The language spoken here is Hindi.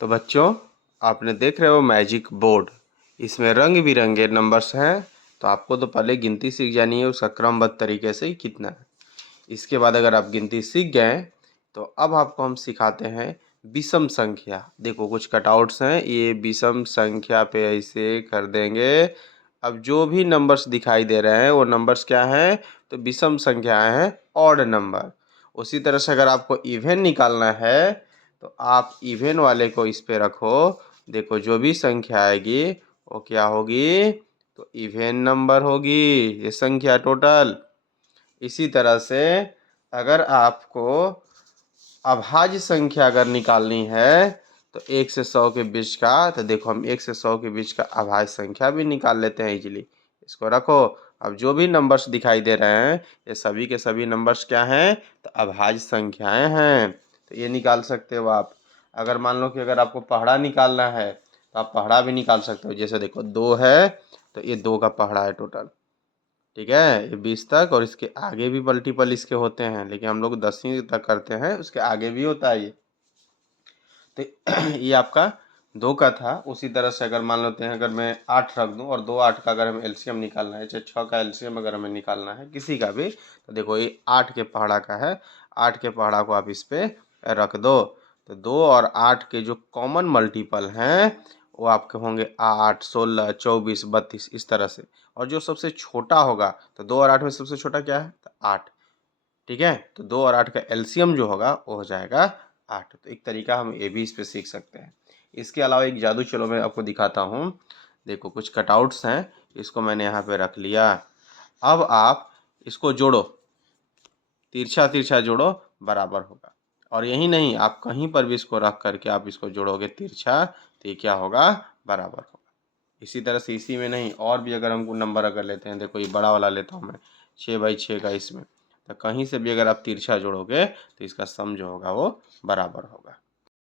तो बच्चों, आपने देख रहे हो मैजिक बोर्ड, इसमें रंग बिरंगे नंबर्स हैं। तो आपको तो पहले गिनती सीख जानी है उसका क्रमबद्ध तरीके से कितना है। इसके बाद अगर आप गिनती सीख गए तो अब आपको हम सिखाते हैं विषम संख्या। देखो कुछ कटआउट्स हैं, ये विषम संख्या पे ऐसे कर देंगे। अब जो भी नंबर्स दिखाई दे रहे हैं वो नंबर्स क्या हैं, तो विषम संख्याएं हैं, ऑड नंबर। उसी तरह से अगर आपको इवन निकालना है तो आप इवन वाले को इस पे रखो। देखो जो भी संख्या आएगी वो क्या होगी, तो इवन नंबर होगी, ये संख्या टोटल। इसी तरह से अगर आपको अभाज्य संख्या अगर निकालनी है तो 1 से 100 के बीच का, तो देखो हम 1 से 100 के बीच का अभाज्य संख्या भी निकाल लेते हैं इजीली। इसको रखो। अब जो भी नंबर्स दिखाई दे रहे हैं ये सभी के सभी नंबर्स क्या हैं, तो अभाज्य संख्याएं हैं। तो ये निकाल सकते हो आप। अगर मान लो कि अगर आपको पहाड़ा निकालना है तो आप पहाड़ा भी निकाल सकते हो। जैसे देखो 2 है तो ये 2 का पहाड़ा है टोटल, ठीक है, ये 20 तक, और इसके आगे भी मल्टीपल इसके होते हैं, लेकिन हम लोग 10वीं तक करते हैं, उसके आगे भी होता है ये। तो ये आपका 2 का था। उसी तरह से अगर मान लेते हैं अगर मैं 8 रख दूं और 2 8 का अगर हमें एलसीएम निकालना है, चाहे 6 का एलसीएम अगर हमें निकालना है किसी का भी, तो देखो ये 8 के पहाड़ा का है। 8 के पहाड़ा को आप इस पे रख दो। तो 2 और 8 के जो कॉमन मल्टीपल हैं वो आपके होंगे 8, 16, 24, 32 इस तरह से। और जो सबसे छोटा होगा, तो 2 और 8 में सबसे छोटा क्या है, तो 8। ठीक है, तो 2 और 8 का एलसीएम जो होगा वो हो जाएगा 8। तो एक तरीका हम ये भी इस पे सीख सकते हैं। इसके अलावा एक जादू, चलो मैं आपको दिखाता हूँ। देखो कुछ कटआउट्स हैं, इसको मैंने यहाँ पे रख लिया। अब आप इसको जोड़ो, तिरछा तिरछा जोड़ो, बराबर होगा। और यही नहीं, आप कहीं पर भी इसको रख करके आप इसको जोड़ोगे तिरछा, तो ये क्या होगा, बराबर होगा। इसी तरह से इसी में नहीं, और भी अगर हमको नंबर अगर लेते हैं, देखो ये बड़ा वाला लेता हूँ मैं, 6/6 का। इसमें तो कहीं से भी अगर आप तिरछा जोड़ोगे तो इसका सम जो होगा वो बराबर होगा।